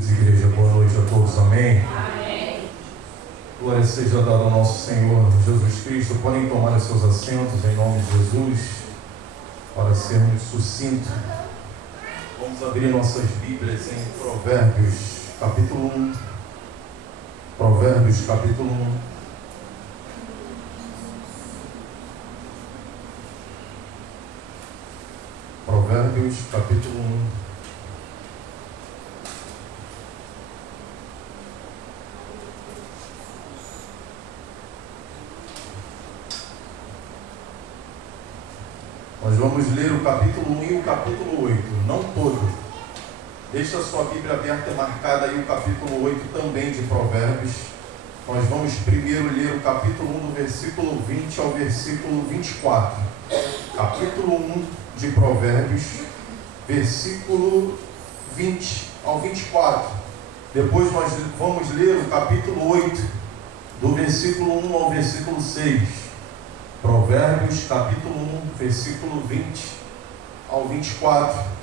Igreja, boa noite a todos, amém? Amém. Glória seja dada ao nosso Senhor Jesus Cristo. Podem tomar os seus assentos em nome de Jesus, para sermos sucintos. Vamos abrir nossas Bíblias em Provérbios, capítulo 1. Provérbios, capítulo 1. Provérbios, capítulo 1. Nós vamos ler o capítulo 1 e o capítulo 8, não todo. Deixa a sua Bíblia aberta e marcada aí o capítulo 8 também de Provérbios. Nós vamos primeiro ler o capítulo 1 do versículo 20 ao versículo 24. Capítulo 1 de Provérbios, versículo 20 ao 24. Depois nós vamos ler o capítulo 8, do versículo 1 ao versículo 6. Provérbios, capítulo 1, versículo 20 ao 24.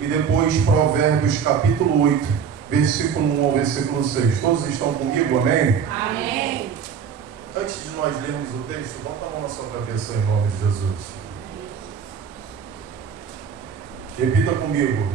E depois Provérbios, capítulo 8, versículo 1 ao versículo 6. Todos estão comigo, amém? Amém. Antes de nós lermos o texto, bota a mão na sua cabeça em nome de Jesus. Repita comigo.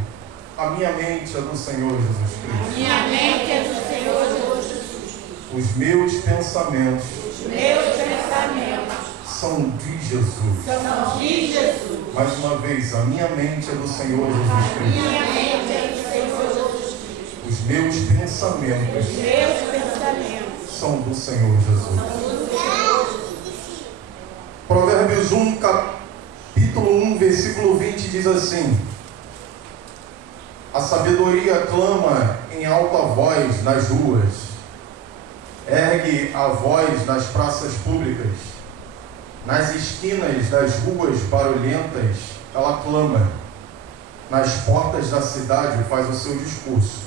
A minha mente é do Senhor Jesus Cristo. Minha mente é do Senhor Jesus Cristo. Os meus pensamentos Os meus pensamentos são de Jesus. são de Jesus. Mais uma vez, a minha mente é do Senhor Jesus Cristo. Minha mente é do Senhor Jesus Cristo. Os meus pensamentos Os meus pensamentos são do Senhor Jesus. são do Senhor Jesus. Provérbios 1, capítulo 1, versículo 20 diz assim: a sabedoria clama em alta voz nas ruas, ergue a voz nas praças públicas, nas esquinas das ruas barulhentas ela clama, nas portas da cidade faz o seu discurso.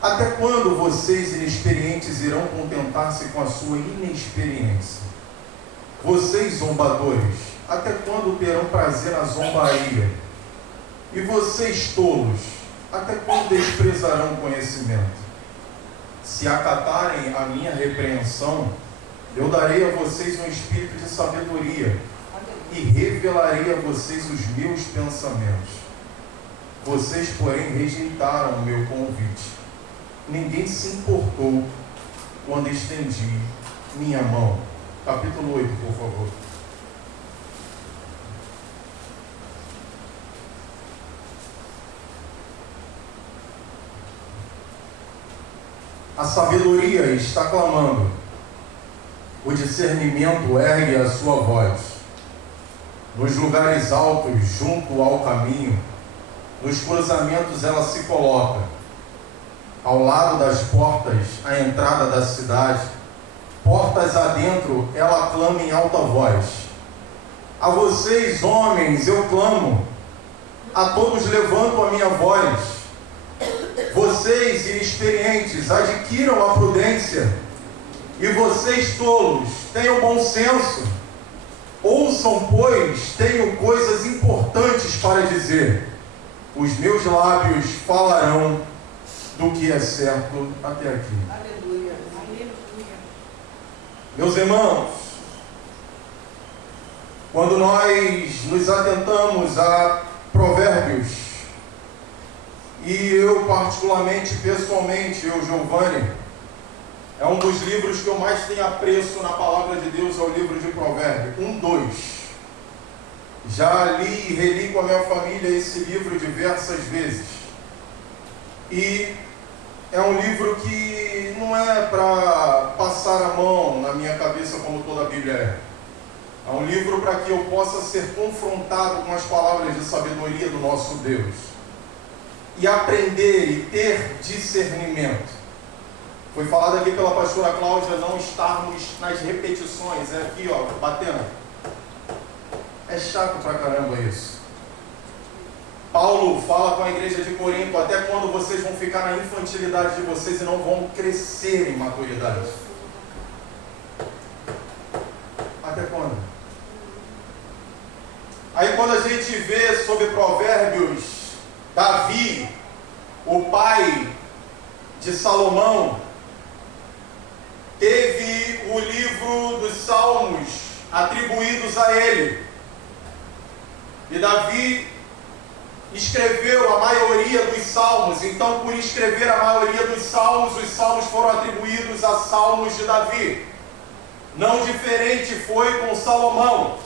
Até quando vocês inexperientes irão contentar-se com a sua inexperiência? Vocês zombadores, até quando terão prazer na zombaria? E vocês tolos, até quando desprezarão o conhecimento? Se acatarem a minha repreensão, eu darei a vocês um espírito de sabedoria e revelarei a vocês os meus pensamentos. Vocês, porém, rejeitaram o meu convite. Ninguém se importou quando estendi minha mão. Capítulo 8, por favor. A sabedoria está clamando, o discernimento ergue a sua voz. Nos lugares altos, junto ao caminho, nos cruzamentos ela se coloca. Ao lado das portas, a entrada da cidade, portas adentro, ela clama em alta voz. A vocês, homens, eu clamo, a todos levanto a minha voz. Vocês, inexperientes, adquiram a prudência, e vocês, tolos, tenham bom senso. Ouçam, pois, tenho coisas importantes para dizer. Os meus lábios falarão do que é certo até aqui. Aleluia. Aleluia. Meus irmãos, quando nós nos atentamos a Provérbios, e eu particularmente, pessoalmente, Giovanni, é um dos livros que eu mais tenho apreço na palavra de Deus, é o livro de Provérbios, 2. Já li e reli com a minha família esse livro diversas vezes. E é um livro que não é para passar a mão na minha cabeça como toda a Bíblia é. É um livro para que eu possa ser confrontado com as palavras de sabedoria do nosso Deus. E aprender e ter discernimento. Foi falado aqui pela pastora Cláudia, não estarmos nas repetições, é aqui ó, batendo. É chato pra caramba isso. Paulo fala com a igreja de Corinto, até quando vocês vão ficar na infantilidade de vocês e não vão crescer em maturidade? Até quando? Aí quando a gente vê sobre Provérbios, Davi, o pai de Salomão, teve o livro dos Salmos atribuídos a ele. E Davi escreveu a maioria dos salmos. Então, por escrever a maioria dos salmos, os salmos foram atribuídos a salmos de Davi. Não diferente foi com Salomão,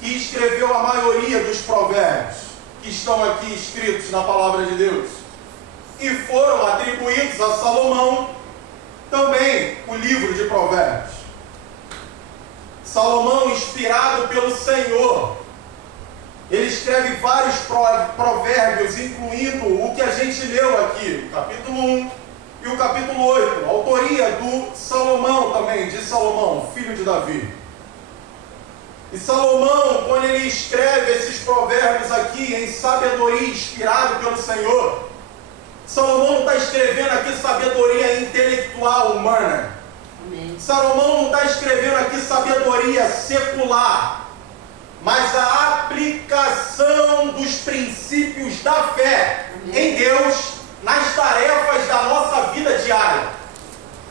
que escreveu a maioria dos provérbios que estão aqui escritos na palavra de Deus. E foram atribuídos a Salomão também o livro de provérbios. Salomão, inspirado pelo Senhor, ele escreve vários provérbios, incluindo o que a gente leu aqui, o capítulo 1 e o capítulo 8, a autoria do Salomão também, de Salomão, filho de Davi. E Salomão, quando ele escreve esses provérbios aqui em sabedoria, inspirado pelo Senhor, Salomão não está escrevendo aqui sabedoria intelectual humana. Amém. Salomão não está escrevendo aqui sabedoria secular, mas a aplicação dos princípios da fé em Deus nas tarefas da nossa vida diária.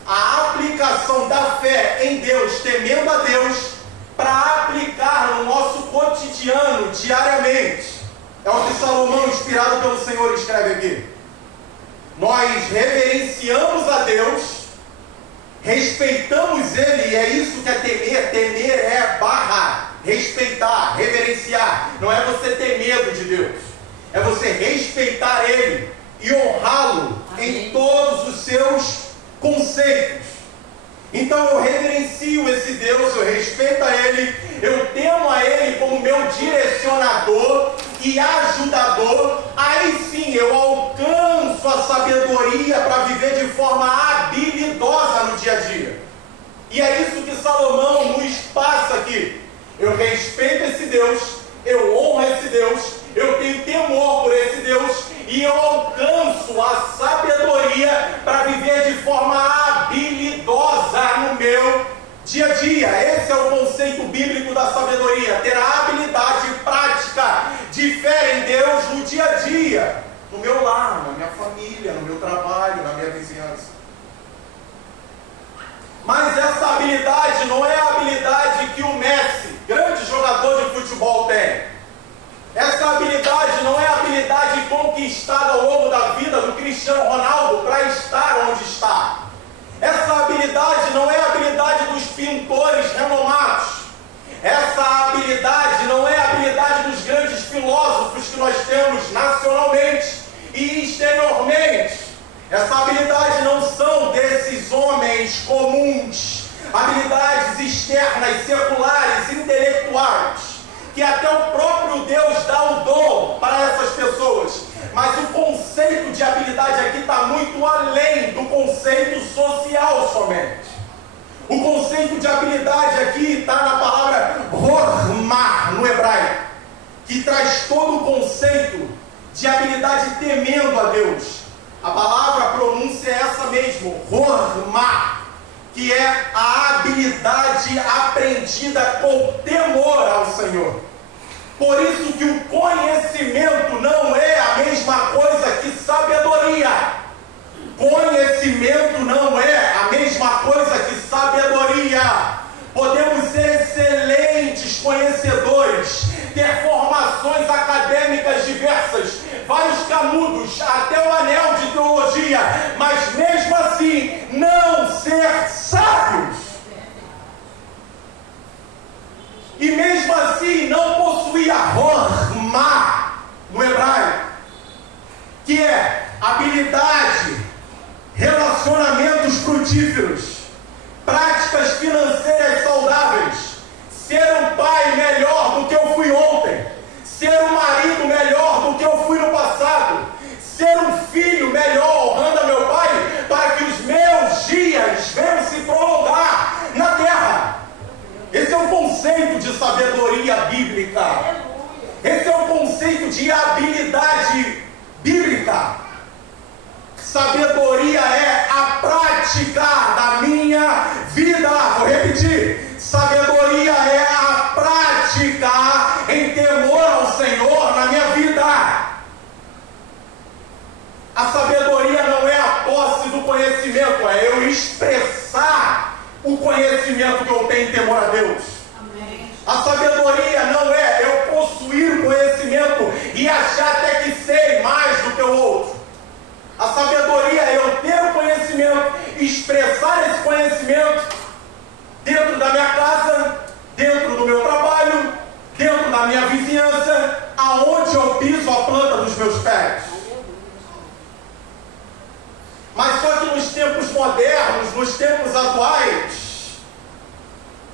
A aplicação da fé em Deus, temendo a Deus, para aplicar no nosso cotidiano, diariamente. É o que Salomão, inspirado pelo Senhor, escreve aqui. Nós reverenciamos a Deus, respeitamos Ele, e é isso que é temer. Temer é respeitar, reverenciar. Não é você ter medo de Deus, é você respeitar Ele e honrá-lo em todos os seus conceitos. Então eu reverencio esse Deus, eu respeito a Ele, eu temo a Ele como meu direcionador e ajudador. Aí sim eu alcanço a sabedoria para viver de forma habilidosa no dia a dia. E é isso que Salomão nos passa aqui. Eu respeito esse Deus, eu honro esse Deus, eu tenho temor por esse Deus e eu alcanço a sabedoria para viver de forma habilidosa no meu dia a dia. Esse é o conceito bíblico da sabedoria, ter a habilidade prática de fé em Deus no dia a dia, no meu lar, na minha família, no meu trabalho, na minha vizinhança. Mas essa habilidade não é a habilidade que o Messi, grande jogador de futebol, tem. Essa habilidade não é a habilidade conquistada ao longo da vida do Cristiano Ronaldo para estar onde está. Essa habilidade não é a habilidade dos pintores renomados. Essa habilidade não é a habilidade dos grandes filósofos que nós temos nacionalmente e exteriormente. Essa habilidade não são desses homens comuns, habilidades externas, seculares, intelectuais, que até o próprio Deus dá o dom para essas pessoas. Mas o conceito de habilidade aqui está muito além do conceito social somente. O conceito de habilidade aqui está na palavra hormah, no hebraico, que traz todo o conceito de habilidade temendo a Deus. A palavra, a pronúncia é essa mesmo, hormah, que é a habilidade aprendida com temor ao Senhor. Por isso que o conhecimento não é a mesma coisa que sabedoria. Conhecimento não é a mesma coisa que sabedoria. Podemos ser excelentes conhecedores, ter formações acadêmicas diversas, vários canudos, até o anel de teologia, mas mesmo assim não ser sábios. E mesmo assim não possuir a hormah no hebraico, que é habilidade, relacionamentos frutíferos, práticas financeiras saudáveis, ser um pai melhor do que eu fui ontem, ser um marido melhor do que eu fui no passado, ser um filho melhor honrando a meu pai, para que os meus dias venham se prolongar na terra. Esse é o conceito de sabedoria bíblica. Esse é o conceito de habilidade bíblica. Sabedoria é a prática da minha vida. Vou repetir. Sabedoria é a prática em temor ao Senhor na minha vida. A sabedoria não é a posse do expressar esse conhecimento dentro da minha casa, dentro do meu trabalho, dentro da minha vizinhança, aonde eu piso a planta dos meus pés. Mas só que nos tempos modernos, nos tempos atuais,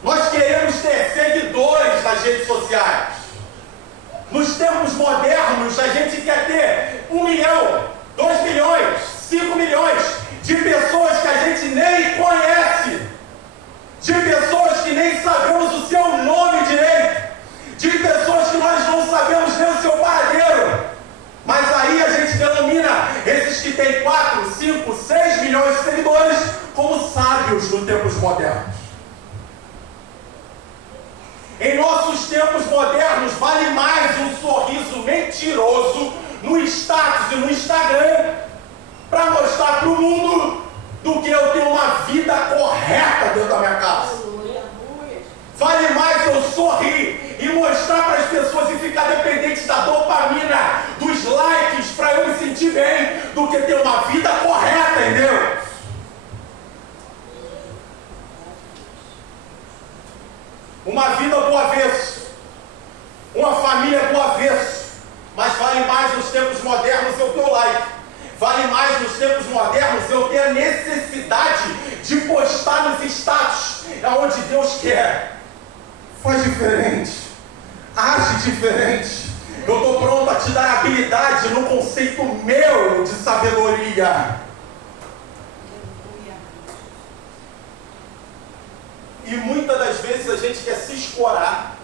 nós queremos ter seguidores nas redes sociais. Nos tempos modernos, a gente quer ter 1 milhão, 2 milhões, 5 milhões de pessoas que a gente nem conhece, de pessoas que nem sabemos o seu nome direito, de pessoas que nós não sabemos nem o seu paradeiro. Mas aí a gente denomina esses que têm 4, 5, 6 milhões de seguidores como sábios nos tempos modernos. Em nossos tempos modernos, vale mais um sorriso mentiroso no status e no Instagram para mostrar para o mundo do que eu ter uma vida correta dentro da minha casa. Vale mais eu sorrir e mostrar para as pessoas e ficar dependente da dopamina, dos likes, para eu me sentir bem, do que ter uma vida correta em Deus. Uma vida do avesso, uma família do avesso. Mas vale mais nos tempos modernos eu ter o like. Vale mais nos tempos modernos eu ter a necessidade de postar nos status, aonde Deus quer. Faz diferente, age diferente. Eu estou pronto a te dar habilidade no conceito meu de sabedoria. E muitas das vezes a gente quer se escorar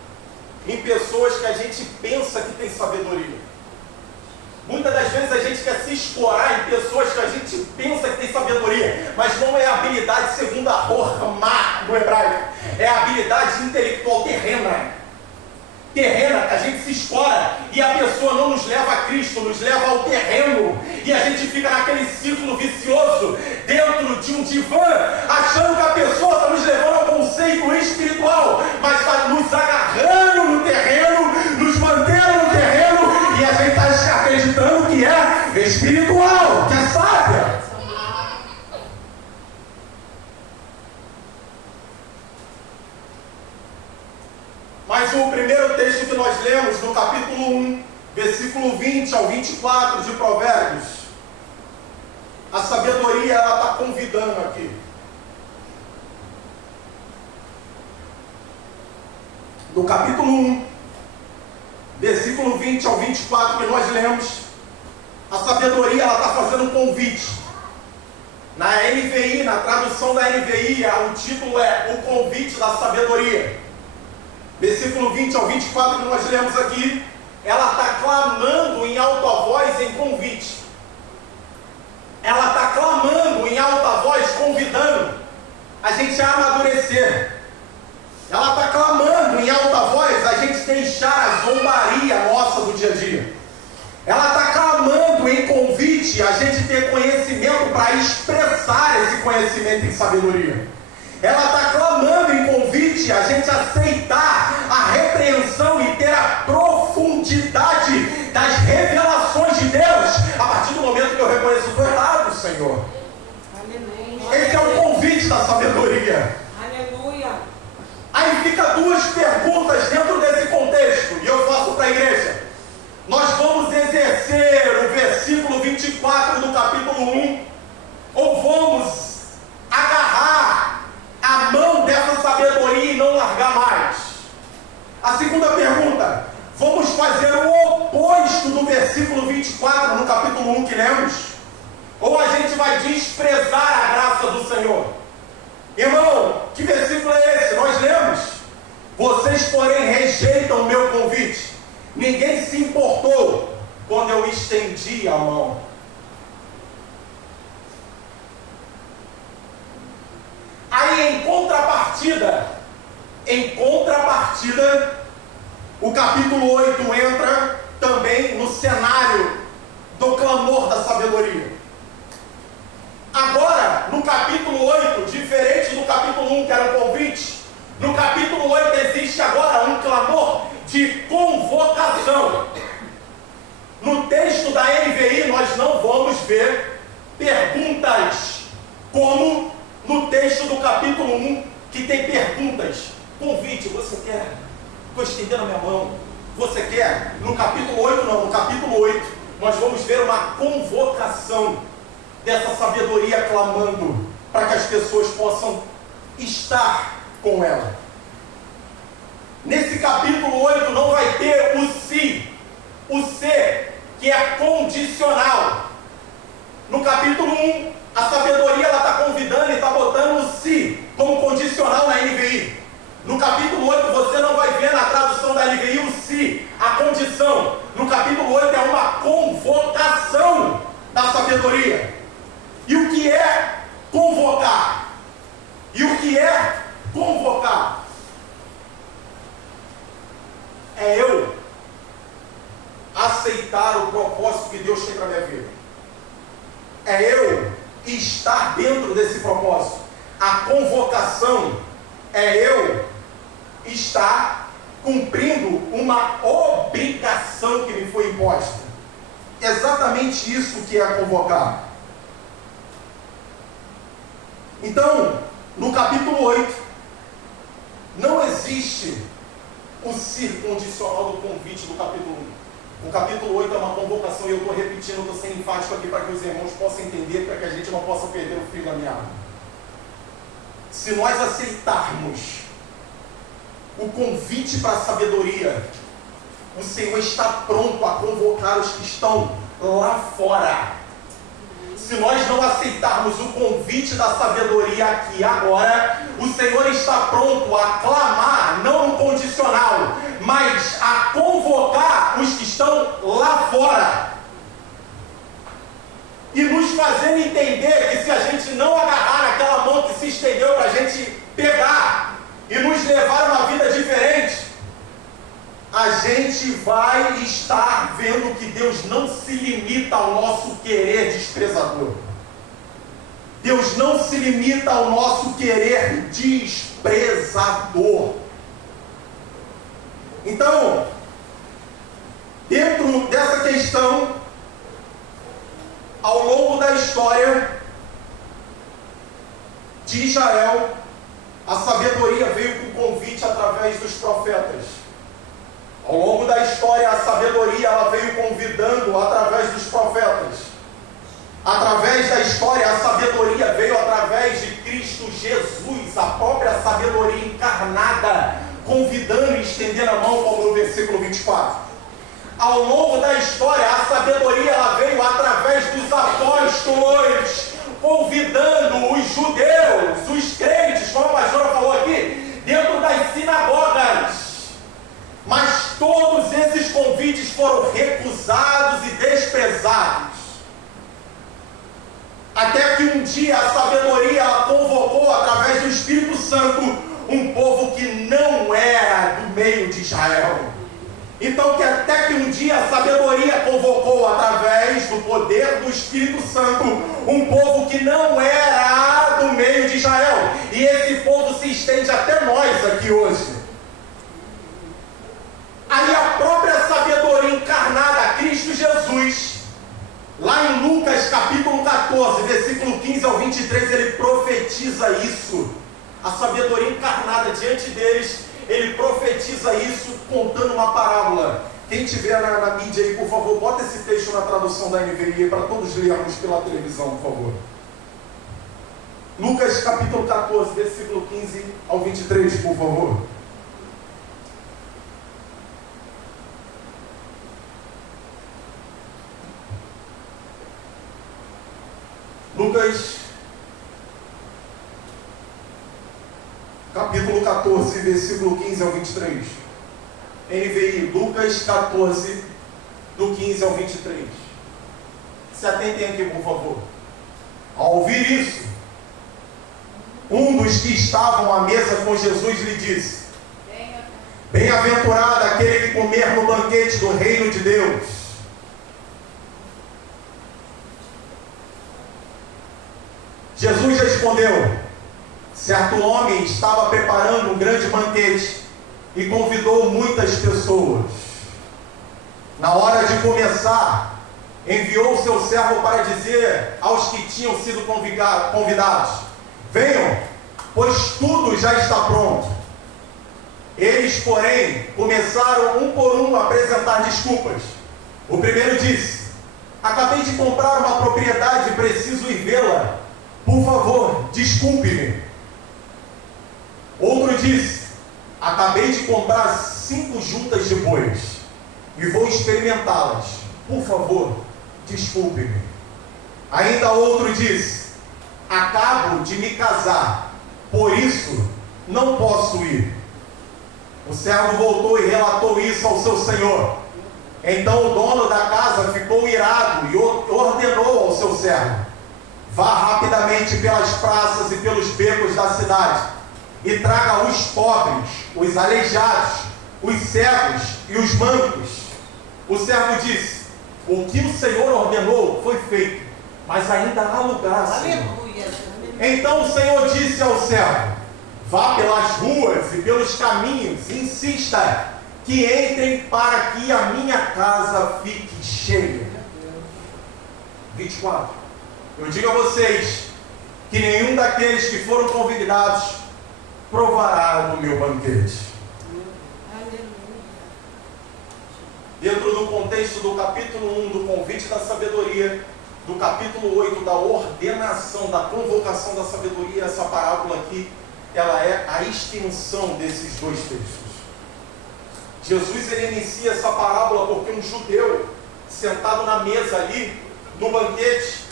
em pessoas que a gente pensa que tem sabedoria. Muitas das vezes a gente quer se escorar em pessoas que a gente pensa que tem sabedoria, mas não é habilidade segundo a Rohamá no hebraico, é a habilidade intelectual terrena, que a gente se escora e a pessoa não nos leva a Cristo, nos leva ao terreno, e a gente fica naquele ciclo vicioso, dentro de um divã, achando que a pessoa está nos levando ao conceito espiritual, mas está nos agarrando no terreno, nos mantendo no terreno, e a gente está acreditando que é espiritual, que é sábia. Mas o primeiro texto que nós lemos, no capítulo 1, versículo 20 ao 24 de Provérbios, a sabedoria ela está convidando aqui. Do capítulo 1, versículo 20 ao 24 que nós lemos, a sabedoria ela está fazendo um convite. Na NVI, na tradução da NVI, o título é O Convite da Sabedoria. Versículo 20 ao 24 que nós lemos aqui, ela está clamando em alta voz em convite. Ela está clamando em alta voz, convidando a gente a amadurecer. Ela está clamando em alta voz a gente deixar a zombaria nossa do dia a dia. Ela está clamando em convite a gente ter conhecimento para expressar esse conhecimento em sabedoria. Ela está clamando em convite a gente aceitar a repreensão e ter a profundidade das revelações de Deus a partir do momento que eu reconheço o errado, Senhor. Esse é o convite da sabedoria. Aleluia. Aí fica duas perguntas dentro desse contexto, e eu faço para a igreja. Nós vamos exercer o versículo 24 do capítulo 1, ou vamos agarrar a mão dessa sabedoria e não largar mais? A segunda pergunta, vamos fazer o oposto do versículo 24 no capítulo 1 que lemos? Ou a gente vai desprezar a graça do Senhor? Irmão, que versículo é esse? Nós lemos: vocês porém rejeitam o meu convite. Ninguém se importou quando eu estendi a mão. Aí em contrapartida, o capítulo 8 entra também no cenário do clamor da sabedoria. Agora, no capítulo 8, diferente do capítulo 1 que era um convite, no capítulo 8 existe agora um clamor de convocação. No texto da NVI nós não vamos ver perguntas como no texto do capítulo 1, que tem perguntas. Convite, você quer? Estou estendendo a minha mão. Você quer? No capítulo 8 não, no capítulo 8 nós vamos ver uma convocação dessa sabedoria clamando para que as pessoas possam estar com ela. Nesse capítulo 8 não vai ter o se, o se, que é condicional. No capítulo 1, a sabedoria está convidando e está botando o se como condicional na NVI. No capítulo 8 você não vai ver na tradução da NVI o se, a condição. No capítulo 8 é uma convocação da sabedoria. E o que é convocar? E o que é convocar? É eu aceitar o propósito que Deus tem para a minha vida. É eu estar dentro desse propósito. A convocação é eu estar cumprindo uma obrigação que me foi imposta. Exatamente isso que é convocar. Então, no capítulo 8, não existe o ser condicional do convite do capítulo 1. O capítulo 8 é uma convocação, e eu estou repetindo, estou sendo enfático aqui para que os irmãos possam entender, para que a gente não possa perder o fio da meada. Se nós aceitarmos o convite para a sabedoria, o Senhor está pronto a convocar os que estão lá fora. Se nós não aceitarmos o convite da sabedoria aqui agora, o Senhor está pronto a clamar, não no condicional, mas a convocar os que estão lá fora. E nos fazendo entender que se a gente não agarrar naquela mão que se estendeu para a gente pegar e nos levar a uma vida diferente, a gente vai estar vendo que Deus não se limita ao nosso querer desprezador. Deus não se limita ao nosso querer desprezador. Então, dentro dessa questão, ao longo da história de Israel, a sabedoria veio com convite através dos profetas. Ao longo da história, a sabedoria ela veio convidando através dos profetas. Através da história, a sabedoria veio através de Cristo Jesus, a própria sabedoria encarnada, convidando e estendendo a mão, como no versículo 24. Ao longo da história, a sabedoria ela veio através dos apóstolos, convidando os judeus, os crentes, como a pastora falou aqui, dentro das sinagogas. Mas todos esses convites foram recusados e desprezados. Até que um dia a sabedoria ela convocou, através do Espírito Santo, um povo que não era do meio de Israel. Então, que até que um dia a sabedoria convocou, através do poder do Espírito Santo, um povo que não era do meio de Israel. E esse povo se estende até nós aqui hoje. Aí a própria sabedoria encarnada, Cristo Jesus, lá em Lucas capítulo 14, versículo 15 ao 23, ele profetiza isso. A sabedoria encarnada diante deles, ele profetiza isso contando uma parábola. Quem tiver na mídia aí, por favor, bota esse texto na tradução da NVI para todos lermos pela televisão, por favor. Lucas capítulo 14, versículo 15 ao 23, por favor. Lucas, capítulo 14, versículo 15 ao 23. NVI, Lucas 14, do 15 ao 23. Se atentem aqui, por favor. Ao ouvir isso, um dos que estavam à mesa com Jesus lhe disse: Bem-aventurado aquele que comer no banquete do reino de Deus. Jesus respondeu: certo homem estava preparando um grande banquete e convidou muitas pessoas. Na hora de começar, enviou o seu servo para dizer aos que tinham sido convidados: venham, pois tudo já está pronto. Eles, porém, começaram um por um a apresentar desculpas. O primeiro disse: acabei de comprar uma propriedade e preciso ir vê-la. Por favor, desculpe-me. Outro disse: acabei de comprar 5 juntas de bois e vou experimentá-las. Por favor, desculpe-me. Ainda outro disse: acabo de me casar, por isso não posso ir. O servo voltou e relatou isso ao seu senhor. Então o dono da casa ficou irado e ordenou ao seu servo: vá rapidamente pelas praças e pelos becos da cidade e traga os pobres, os aleijados, os cegos e os mancos. O servo disse: o que o Senhor ordenou foi feito, mas ainda há lugar, Senhor. Então o Senhor disse ao servo: vá pelas ruas e pelos caminhos e insista que entrem para que a minha casa fique cheia. 24. Eu digo a vocês que nenhum daqueles que foram convidados provará do meu banquete. Dentro do contexto do capítulo 1 do convite da sabedoria, do capítulo 8 da ordenação, da convocação da sabedoria, essa parábola aqui, ela é a extensão desses dois textos. Jesus, ele inicia essa parábola porque um judeu sentado na mesa ali, no banquete,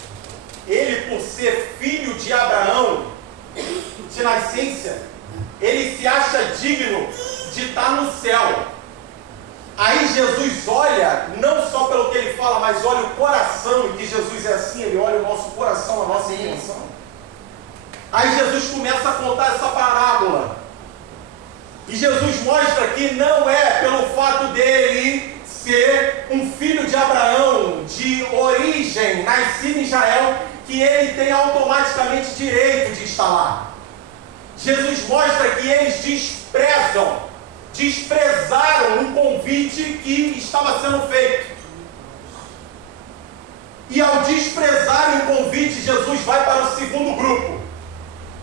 ele, por ser filho de Abraão, de nascença, ele se acha digno de estar no céu. Aí Jesus olha, não só pelo que ele fala, mas olha o coração, e que Jesus é assim, ele olha o nosso coração, a nossa intenção. Aí Jesus começa a contar essa parábola. E Jesus mostra que não é pelo fato dele ser um filho de Abraão, de origem, nascido em Israel, que ele tem automaticamente direito de estar lá. Jesus mostra que eles desprezaram o convite que estava sendo feito. E ao desprezarem o convite, Jesus vai para o segundo grupo,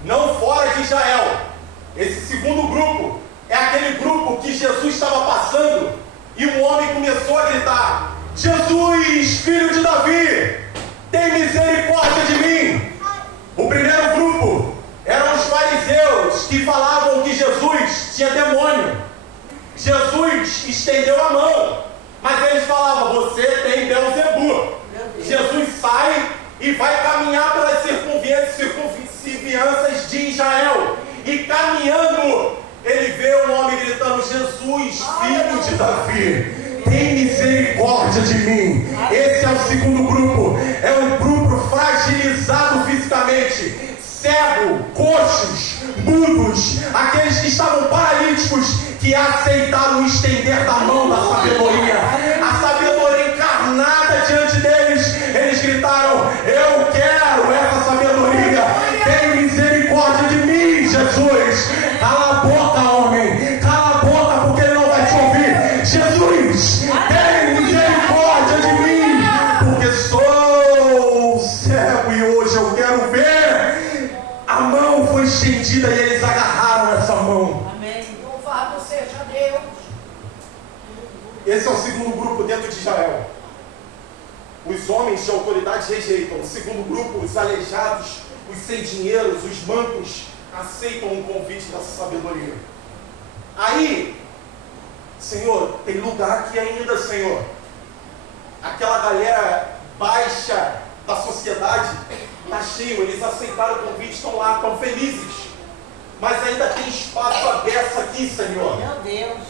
não fora de Israel. Esse segundo grupo é aquele grupo que Jesus estava passando e um homem começou a gritar: Jesus, filho de Davi, tem misericórdia de mim. O primeiro grupo eram os fariseus, que falavam que Jesus tinha demônio. Jesus estendeu a mão, mas eles falavam: você tem Beelzebu. Jesus sai e vai caminhar pelas circunvizinhanças de Israel, e caminhando, ele vê um homem gritando: Jesus, filho de Davi, tem misericórdia de mim. Esse é o segundo grupo, é um grupo fragilizado fisicamente, cego, coxos, mudos, aqueles que estavam paralíticos, que aceitaram o estender da mão da sabedoria, a sabedoria encarnada diante deles. Eles gritaram: eu quero essa sabedoria, tem misericórdia de mim, Jesus. Cala a boca, homem, cala a boca, porque ele não vai te ouvir. Jesus, tem misericórdia de mim, porque sou cego e hoje eu quero ver. A mão foi estendida e eles agarraram essa mão. Amém. Louvado seja Deus. Esse é o segundo grupo dentro de Israel. Os homens de autoridade rejeitam. O segundo grupo, os aleijados, os sem dinheiro, os mancos, aceitam o convite dessa sabedoria. Aí, Senhor, tem lugar aqui ainda, Senhor. Aquela galera baixa da sociedade está cheio, eles aceitaram o convite, estão lá, estão felizes. Mas ainda tem espaço aberto aqui, Senhor. Meu Deus.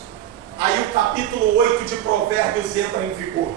Aí o capítulo 8 de Provérbios entra em vigor.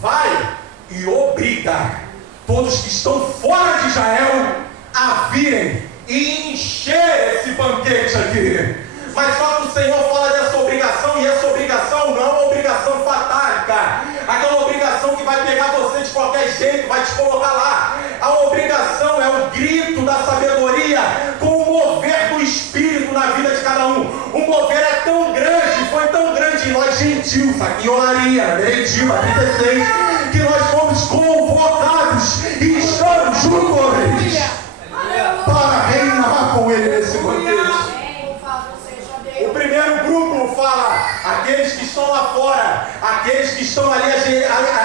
Vai e obriga todos que estão fora de Israel a virem e encher esse banquete aqui. Mas só que o Senhor fala dessa obrigação, e essa obrigação não é uma obrigação fatálica, aquela obrigação que vai pegar você de qualquer jeito, vai te colocar lá. A obrigação é o grito da sabedoria com o mover do Espírito na vida de cada um. O mover é tão grande, foi tão grande em nós gentios, aqui em Olaria, Meritiba, 36, que nós fomos convocados e estamos juntos para reinar com Ele nesse banquete. Louvado seja Deus. O primeiro grupo fala, aqueles que estão lá fora, aqueles que estão ali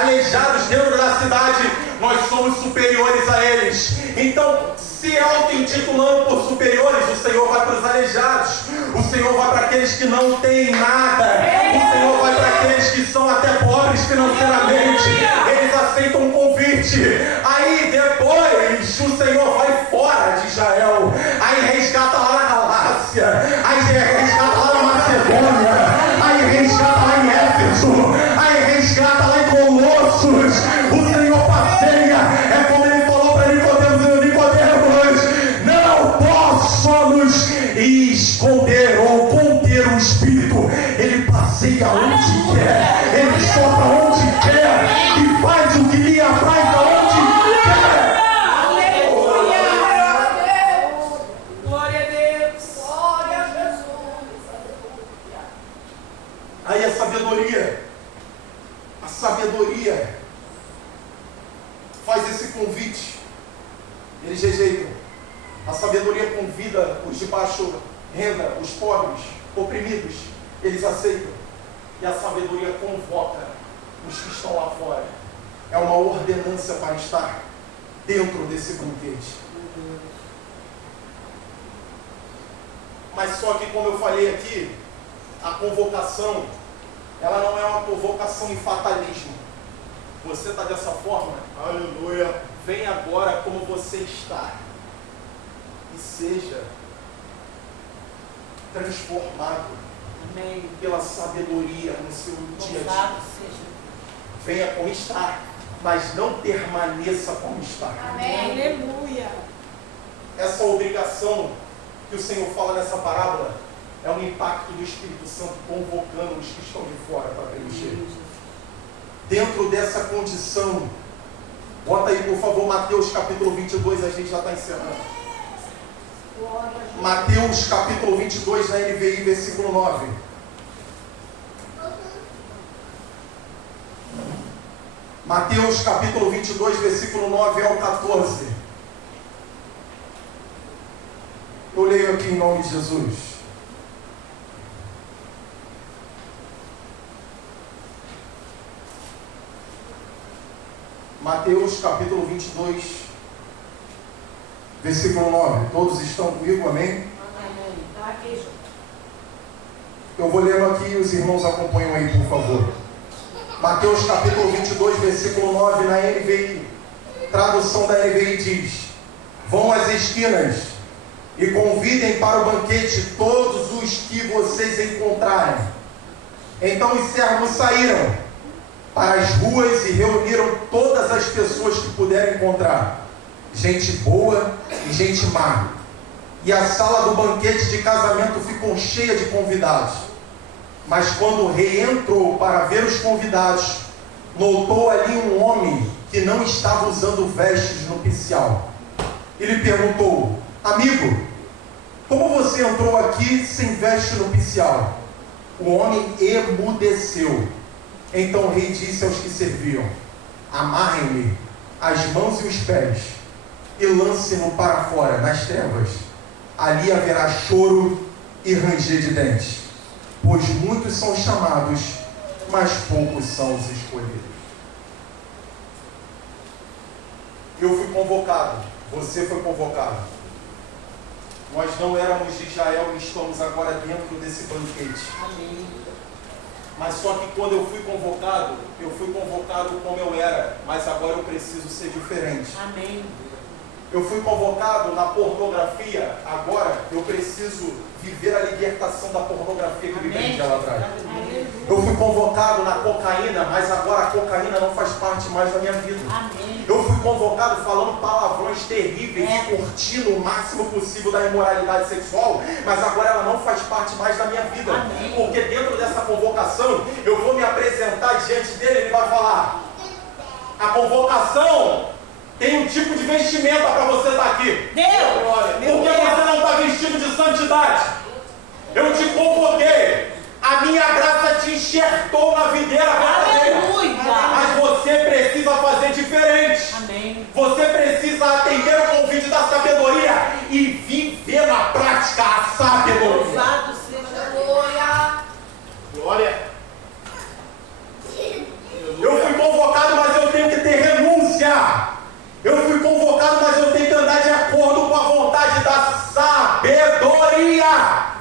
aleijados dentro da cidade, nós somos superiores a eles. Então, se auto-intitulando por superiores, o Senhor vai para os aleijados, o Senhor vai para aqueles que não têm nada, o Senhor vai para aqueles que são até pobres financeiramente, eles aceitam um convite. Aí depois o Senhor vai fora de Israel, aí resgata lá na Galácia, aí resgata lá na Macedônia, aí resgata lá em Éfeso, aí resgata lá em Colossos. O Senhor passeia, é como Ele falou para Nicodemos, não posso nos esconder ou conter o Espírito. Ele passeia onde quer, Ele sopra onde quer e faz o que lhe apraz aonde quer. Aleluia. Glória a Deus. Glória a Jesus. Aleluia. Aí a sabedoria faz esse convite, eles rejeitam. A sabedoria convida os de baixo renda, os pobres, oprimidos, eles aceitam. E a sabedoria convoca os que estão lá fora. É uma ordenança para estar dentro desse banquete. Mas só que, como eu falei aqui, a convocação, ela não é uma convocação em fatalismo. Você está dessa forma, aleluia, vem agora como você está e seja transformado Amém. pela sabedoria no seu dia a dia. Louvado seja. Venha como está, mas não permaneça como está. Amém. Aleluia. Essa obrigação que o Senhor fala nessa parábola é um impacto do Espírito Santo convocando os que estão de fora para preencher. Dentro dessa condição, bota aí por favor Mateus capítulo 22, a gente já está encerrando. Glória a Jesus. Mateus capítulo 22 na NVI, versículo 9. Mateus capítulo 22, versículo 9 ao 14. Eu leio aqui em nome de Jesus. Mateus capítulo 22, versículo 9. Todos estão comigo, amém? Está aqui, Jesus. Eu vou lendo aqui e os irmãos acompanham aí, por favor. Mateus capítulo 22, versículo 9, na NVI. Tradução da NVI diz: vão às esquinas e convidem para o banquete todos os que vocês encontrarem. Então os servos saíram para as ruas e reuniram todas as pessoas que puderam encontrar, gente boa e gente má. E a sala do banquete de casamento ficou cheia de convidados. Mas quando o rei entrou para ver os convidados, notou ali um homem que não estava usando vestes nupcial. Ele perguntou: amigo, como você entrou aqui sem veste nupcial? O homem emudeceu. Então o rei disse aos que serviam: amarrem-lhe as mãos e os pés e lancem-no para fora, nas trevas. Ali haverá choro e ranger de dentes, pois muitos são chamados, mas poucos são os escolhidos. Eu fui convocado, você foi convocado. Nós não éramos de Israel e estamos agora dentro desse banquete. Amém. Mas só que quando eu fui convocado como eu era, mas agora eu preciso ser diferente. Amém. Eu fui convocado na pornografia, agora eu preciso viver a libertação da pornografia que me prendia lá atrás. Amém. Eu fui convocado na cocaína, mas agora a cocaína não faz parte mais da minha vida. Amém. Eu fui convocado falando palavrões terríveis e curtindo o máximo possível da imoralidade sexual, mas agora ela não faz parte mais da minha vida. Amém. Porque dentro dessa convocação, eu vou me apresentar diante dele, ele vai falar: a convocação tem um tipo de vestimenta para você estar aqui. Deus! Porque você não está vestido de santidade. Eu te convoquei. A minha graça te enxertou na videira verdadeira. Aleluia! Mas você precisa diferente. Amém. Você precisa atender o convite da sabedoria e viver na prática a sabedoria. Louvado seja Deus. Aleluia. Glória. Eu fui convocado, mas eu tenho que ter renúncia. Eu fui convocado, mas eu tenho que andar de acordo com a vontade da sabedoria.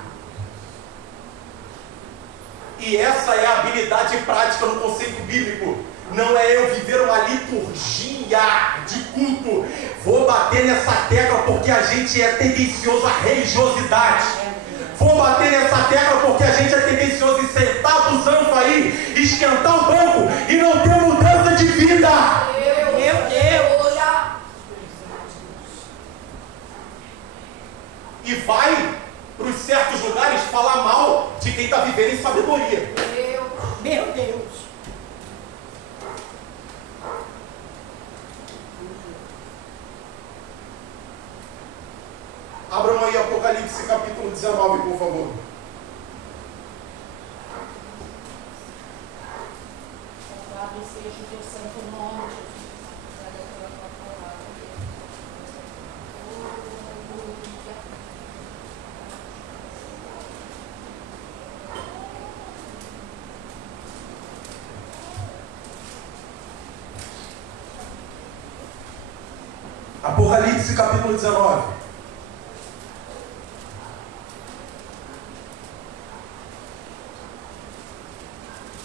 E essa é a habilidade prática no conceito bíblico. Não é eu viver uma liturgia de culto. Vou bater nessa tecla porque a gente é tendencioso à religiosidade. Vou bater nessa tecla porque a gente é tendencioso em sentar do zanfo aí, esquentar o banco e não ter mudança de vida. Meu Deus. Aleluia. E vai para os certos lugares falar mal de quem está vivendo em sabedoria. Meu Deus. Abram aí Apocalipse capítulo 19, por favor. Louvado seja o teu santo nome, Jesus. Obrigada pela tua palavra, Deus. Aleluia. Apocalipse capítulo 19.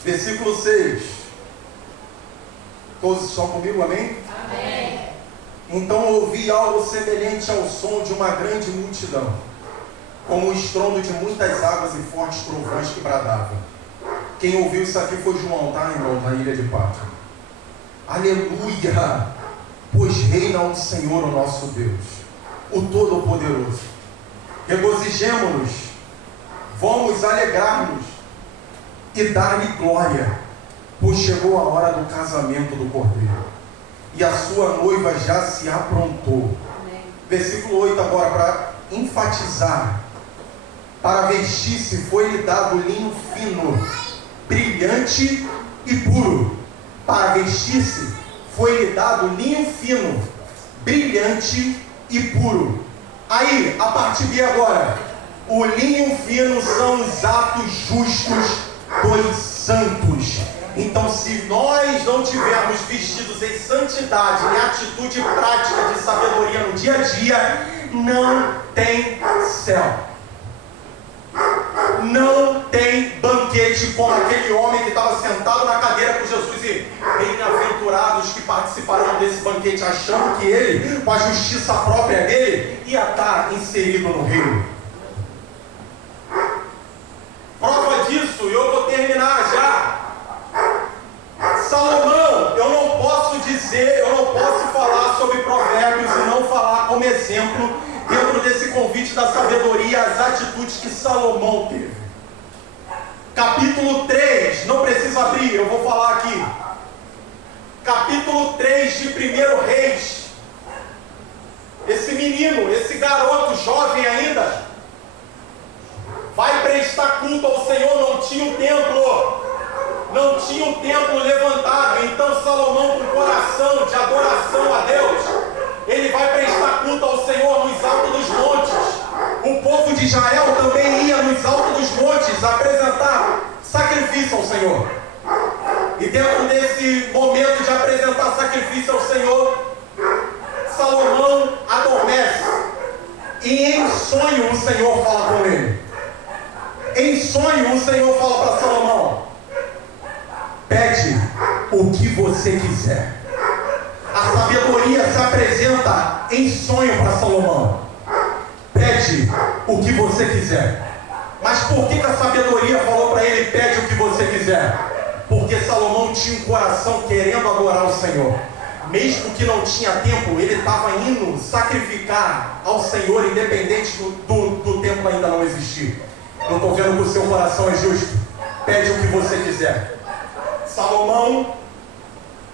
Versículo 6. Todos estão comigo, amém? Amém. Então ouvi algo semelhante ao som de uma grande multidão, como o estrondo de muitas águas e fortes trovões que bradavam. Quem ouviu isso aqui foi João, tá, irmão, na ilha de Pátmos. Aleluia! Pois reina o Senhor, o nosso Deus, o Todo-Poderoso. Regozijemo-nos, vamos alegrar-nos e dar-lhe glória, pois chegou a hora do casamento do Cordeiro, e a sua noiva já se aprontou. Amém. Versículo 8 agora, para enfatizar. Para vestir-se foi-lhe dado linho fino, brilhante e puro. Para vestir-se foi-lhe dado linho fino, brilhante e puro. Aí, a partir de agora, o linho fino são os atos justos dos santos. Então, se nós não tivermos vestidos em santidade, em atitude prática de sabedoria no dia a dia, não tem céu. Não tem banquete como aquele homem que estava sentado na cadeira com Jesus, e bem-aventurados que participarão desse banquete, achando que ele, com a justiça própria dele, ia estar inserido no reino. Prova disso, e eu vou terminar já. Salomão, eu não posso falar sobre Provérbios e não falar como exemplo, dentro desse convite da sabedoria, as atitudes que Salomão teve. Capítulo 3, não precisa abrir, eu vou falar aqui. Capítulo 3 de 1 Reis. Esse menino, esse garoto jovem ainda, vai prestar culto ao Senhor, não tinha o templo levantado. Então Salomão, com coração de adoração a Deus, ele vai prestar culto ao Senhor nos altos dos montes. O povo de Israel também ia nos altos dos montes apresentar sacrifício ao Senhor. E dentro desse momento de apresentar sacrifício ao Senhor, Salomão adormece. E em sonho o Senhor fala com ele. Em sonho o Senhor fala para Salomão: pede o que você quiser. A sabedoria se apresenta em sonho para Salomão. Pede o que você quiser. Mas por que a sabedoria falou para ele: pede o que você quiser? Porque Salomão tinha um coração querendo adorar o Senhor. Mesmo que não tinha tempo, ele estava indo sacrificar ao Senhor, independente do templo ainda não existir. Eu estou vendo que o seu coração é justo. Pede o que você quiser. Salomão,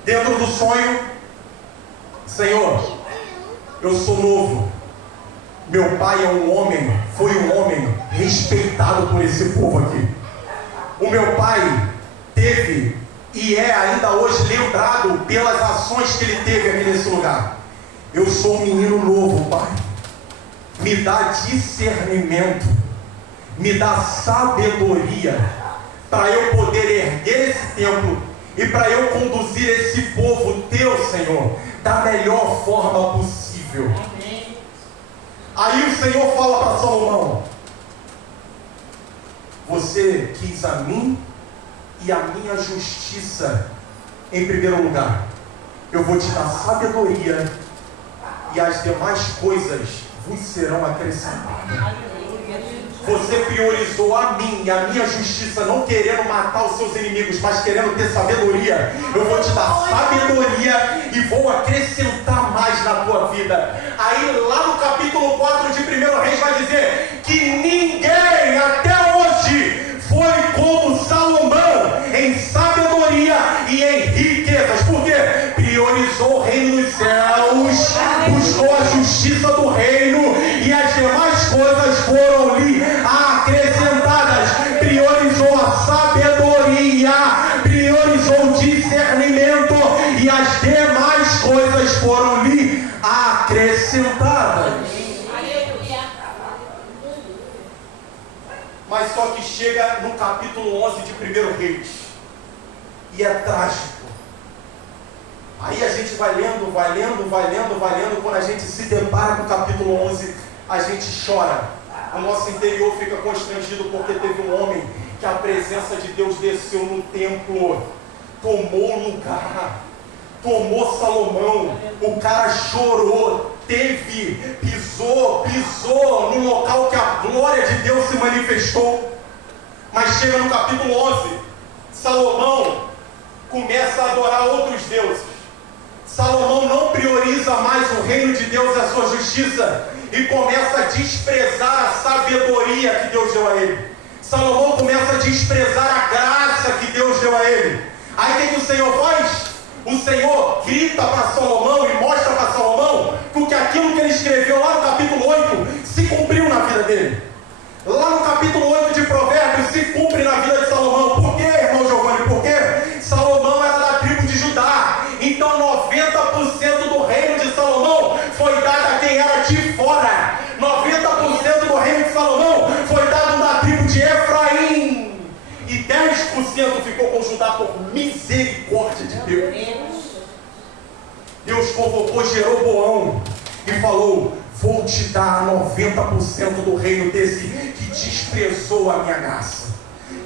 dentro do sonho: Senhor, eu sou novo. Meu pai é um homem, foi um homem respeitado por esse povo aqui. O meu pai teve e é ainda hoje lembrado pelas ações que ele teve aqui nesse lugar. Eu sou um menino novo, Pai. Me dá discernimento, me dá sabedoria para eu poder erguer esse templo e para eu conduzir esse povo teu, Senhor, da melhor forma possível. Amém. Aí o Senhor fala para Salomão: você quis a mim e a minha justiça em primeiro lugar. Eu vou te dar sabedoria e as demais coisas vos serão acrescentadas. Você priorizou a mim e a minha justiça, não querendo matar os seus inimigos, mas querendo ter sabedoria. Eu vou te dar sabedoria e vou acrescentar mais na tua vida. Aí lá no capítulo 4 de 1 Reis vai dizer que ninguém até hoje foi como Salomão em sabedoria e em riquezas. Por quê? Priorizou o reino dos céus, buscou a justiça do reino e as demais coisas foram-lhe acrescentadas. Priorizou a sabedoria, priorizou o discernimento e as demais coisas foram-lhe acrescentadas. Mas só que chega no capítulo 11 de 1 Reis e é trágico. Aí a gente vai lendo, quando a gente se depara com o capítulo 11, a gente chora. O nosso interior fica constrangido porque teve um homem que a presença de Deus desceu no templo, tomou lugar, tomou Salomão, o cara chorou, pisou no local que a glória de Deus se manifestou. Mas chega no capítulo 11, Salomão começa a adorar outros deuses. Salomão não prioriza mais o reino de Deus e a sua justiça e começa a desprezar a sabedoria que Deus deu a ele. Salomão começa a desprezar a graça que Deus deu a ele. Aí o que o Senhor faz? O Senhor grita para Salomão e mostra para Salomão que aquilo que ele escreveu lá no capítulo 8 se cumpriu na vida dele. Lá no capítulo 8 de Provérbios se cumpre na vida de Salomão. Por quê, irmão Giovanni? Porque Salomão era da tribo de Judá. Então 90% do reino de Salomão foi dado a quem era de fora. 90% do reino de Salomão foi dado da tribo de Efraim. E 10% ficou com Judá por misericórdia de Deus. Deus convocou Jeroboão e falou: vou te dar 90% do reino desse que desprezou a minha graça,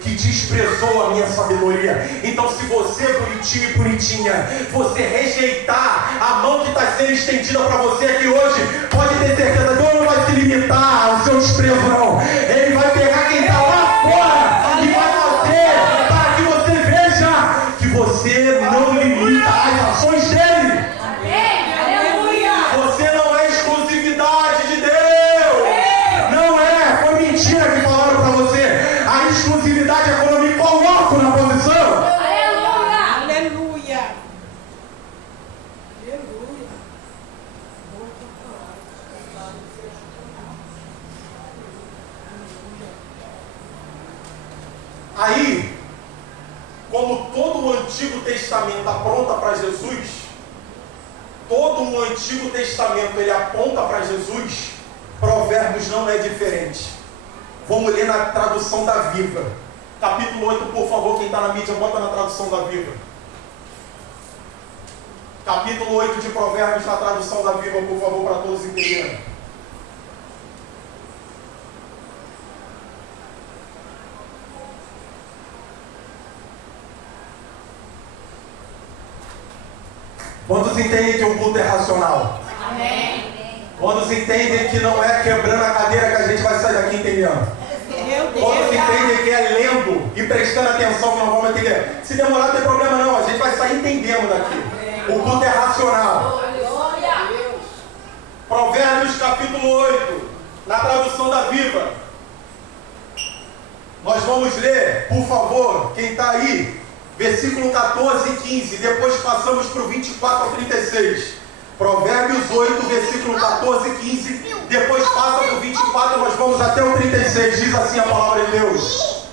que desprezou a minha sabedoria. Então, se você, bonitinho e bonitinha, você rejeitar a mão que está sendo estendida para você aqui hoje, pode ter certeza, Deus não vai se limitar ao seu desprezo, não. Ele vai pegar quem está lá fora e vai bater para que você veja que você não limita as ações dele. Você não é exclusividade de Deus. Não é. Foi mentira que falaram para você. A exclusividade é quando eu me coloco na posição. Aleluia. Aleluia. Aí, como todo o Antigo Testamento aponta para Jesus, todo o Antigo Testamento ele aponta para Jesus, Provérbios não é diferente. Vamos ler na tradução da Viva. Capítulo 8, por favor, quem está na mídia, bota na tradução da Viva. Capítulo 8 de Provérbios na tradução da Viva, por favor, para todos entenderem. Quantos entendem que o culto é racional? Amém. Quantos entendem que não é quebrando a cadeira que a gente vai sair daqui entendendo? Meu Deus. Quantos entendem que é lendo e prestando atenção que nós vamos entender? Se demorar não tem problema não, a gente vai sair entendendo daqui. O culto é racional. Provérbios capítulo 8, na tradução da Viva. Nós vamos ler, por favor, quem está aí, versículo 14 e 15, depois passamos para o 24 ao 36. Provérbios 8, versículo 14 e 15, depois passa para o 24, nós vamos até o 36, diz assim a palavra de Deus.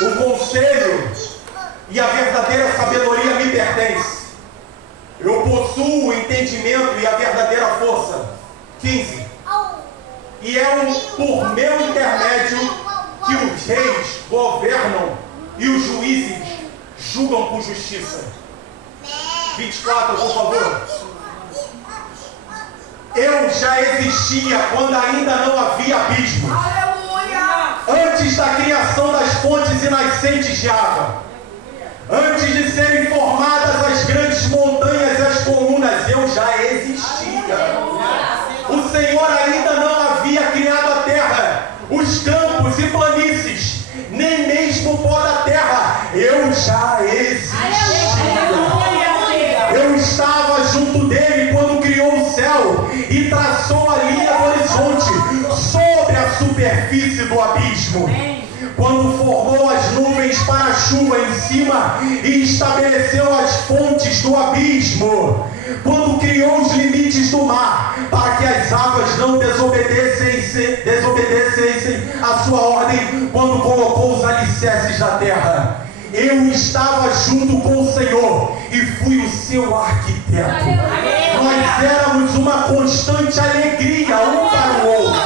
O conselho e a verdadeira sabedoria me pertence. Eu possuo o entendimento e a verdadeira força. 15. E é por meu intermédio que os reis governam e os juízes julgam com justiça. 24, por favor. Eu já existia quando ainda não havia abismos. Antes da criação das fontes e nascentes de água. Antes de serem formadas as grandes montanhas e as colunas, eu já existia. O Senhor ainda não havia criado a terra, os campos e planícies, nem mesmo o pó da terra. Eu já existia. Eu estava junto dele quando criou o céu e traçou a linha do horizonte sobre a superfície do abismo. Quando formou as nuvens para a chuva em cima e estabeleceu as fontes do abismo. Quando criou os limites do mar para que as águas não desobedecessem a sua ordem. Quando colocou os alicerces da terra. Eu estava junto com o Senhor e fui o seu arquiteto. Nós éramos uma constante alegria um para o outro.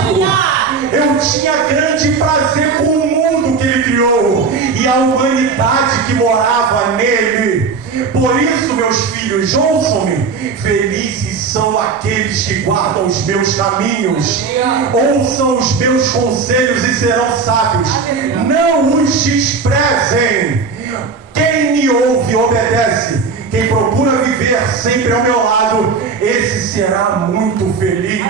Eu tinha grande prazer com o mundo que Ele criou e a humanidade que morava nele. Por isso, meus filhos, ouçam-me. Felizes são aqueles que guardam os meus caminhos. Ouçam os meus conselhos e serão sábios. Não os desprezem. Quem me ouve e obedece, quem procura viver sempre ao meu lado, esse será muito feliz.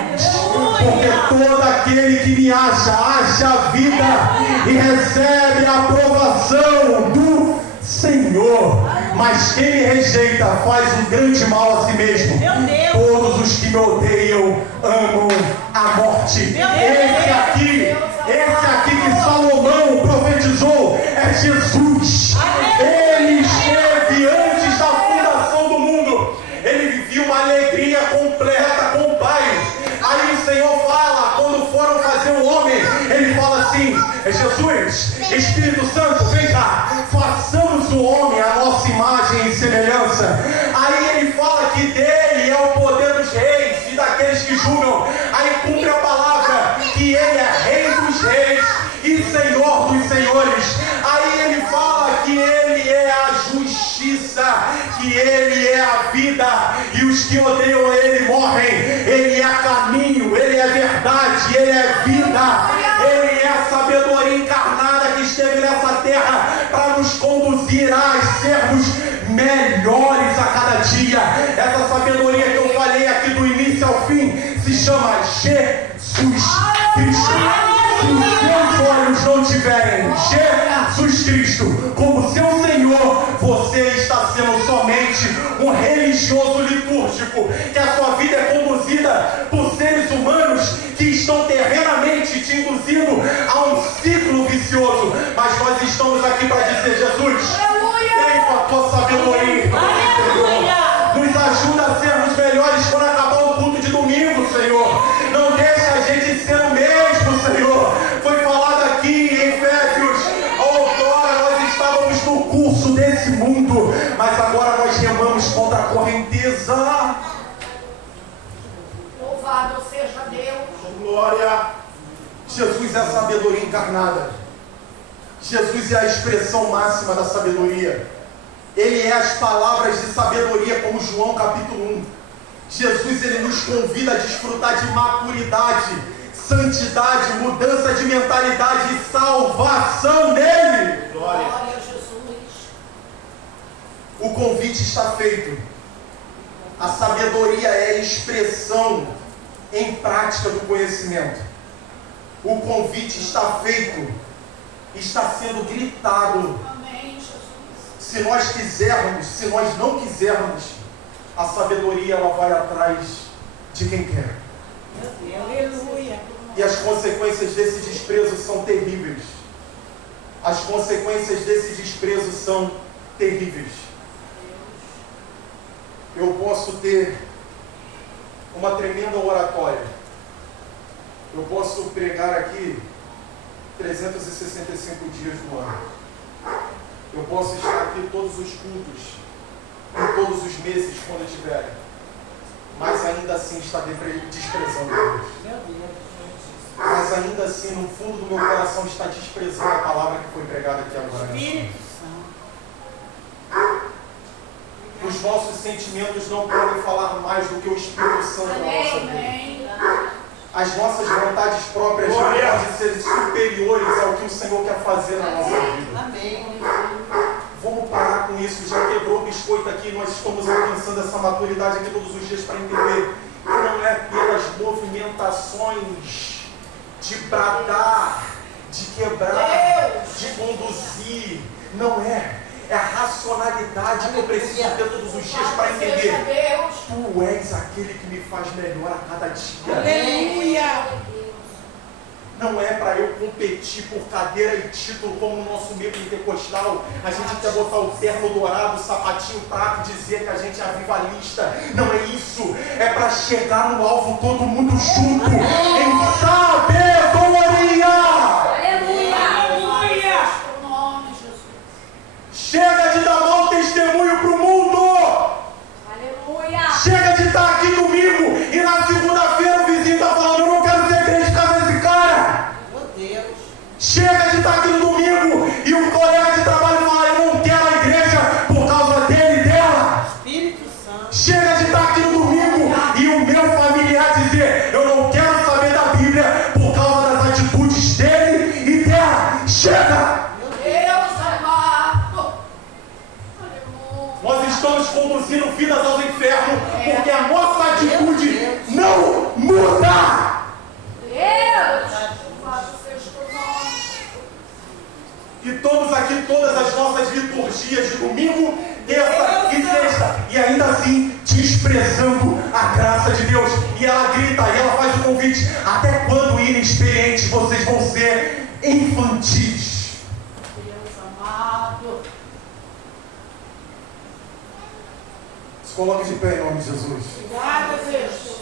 Porque todo aquele que me acha vida e recebe a aprovação do Senhor. Mas quem me rejeita faz um grande mal a si mesmo. Todos os que me odeiam amam a morte. Esse aqui que Salomão profetizou é Jesus. Ele esteve antes da fundação do mundo. Ele vivia uma alegria completa com o Pai. Aí o Senhor fala, quando foram fazer o homem, Ele fala assim: Jesus, Espírito Santo, vem cá, façamos o homem à nossa imagem e semelhança. Aí Ele fala que dele é o poder dos reis e daqueles que julgam. Aí cumpre a palavra que Ele é Rei dos reis e Senhor dos senhores. Aí Ele fala que Ele é a justiça, que Ele é a vida, e os que odeiam Ele morrem. Ele é caminho, Ele é verdade, Ele é vida, Ele é a sabedoria encarnada que esteve nessa terra para nos conduzir a sermos melhores a cada dia. Essa sabedoria que eu falei aqui do início ao fim se chama Jesus Cristo. Se os seus olhos não tiverem Jesus Cristo como seu Senhor, você está sendo somente um religioso litúrgico, que a sua vida é conduzida por seres humanos que estão terrenamente te induzindo a um ciclo vicioso. Mas nós estamos aqui para dizer: Jesus, vem com a tua sabedoria, nos ajuda a sermos melhores quando acabar o culto de domingo, Senhor. Não deixa a gente ser o mesmo, Senhor. Foi falado aqui em Efésios, outrora nós estávamos no curso desse mundo, mas agora nós remamos contra a correnteza. Louvado seja Deus. Glória. Jesus é a sabedoria encarnada. Jesus é a expressão máxima da sabedoria. Ele é as palavras de sabedoria, como João capítulo 1. Jesus, Ele nos convida a desfrutar de maturidade, santidade, mudança de mentalidade e salvação nele. Glória a Jesus. O convite está feito. A sabedoria é a expressão em prática do conhecimento. O convite está feito. Está sendo gritado. Amém, Jesus. Se nós quisermos, se nós não quisermos, a sabedoria ela vai atrás de quem quer. Aleluia. E as consequências desse desprezo são terríveis. As consequências desse desprezo são terríveis. Eu posso ter uma tremenda oratória. Eu posso pregar aqui 365 dias do ano. Eu posso estar aqui todos os cultos, em todos os meses, quando tiverem, mas ainda assim está desprezando Deus. Meu Deus. Mas ainda assim, no fundo do meu coração, está desprezando a palavra que foi pregada aqui agora. Espírito Santo. Os nossos sentimentos não podem falar mais do que o Espírito Santo na nossa vida. Amém. As nossas vontades próprias não podem ser superiores ao que o Senhor quer fazer na nossa vida. Amém. Vamos parar com isso. Já quebrou o biscoito aqui. Nós estamos alcançando essa maturidade aqui todos os dias para entender que não é pelas movimentações de bradar, de quebrar, de conduzir. Não é. É a racionalidade que eu preciso ter todos os dias para entender. Tu és aquele que me faz melhor a cada dia. Aleluia. Não é para eu competir por cadeira e título como no nosso meio pentecostal. A gente quer botar o terno dourado, o sapatinho prata e dizer que a gente é avivalista. Não é isso. É para chegar no alvo todo mundo junto. Em sabedoria. Aleluia. O nome de Jesus. Chega de dar mau testemunho para o mundo. Aleluia. Chega de estar aqui domingo e na segunda-feira o vizinho está falando: eu não quero ser crente por causa desse cara. Meu Deus. Chega de estar aqui no domingo e um colega de trabalho fala: eu não quero a igreja por causa dele e dela. Espírito Santo. Chega de estar aqui no domingo e o meu familiar dizer: eu não quero saber da Bíblia por causa das atitudes dele e dela. Chega! Meu Deus amado. Aleluia. Nós estamos conduzindo vidas ao inferno porque a nossa atitude não muda. Deus. Louvado seja o teu nome. E todos aqui, todas as nossas liturgias de domingo, terça e sexta, e ainda assim desprezando a graça de Deus. E ela grita, e ela faz o convite: até quando inexperientes vocês vão ser infantis? Deus amado. Se coloque de pé em nome de Jesus. Obrigada, Deus.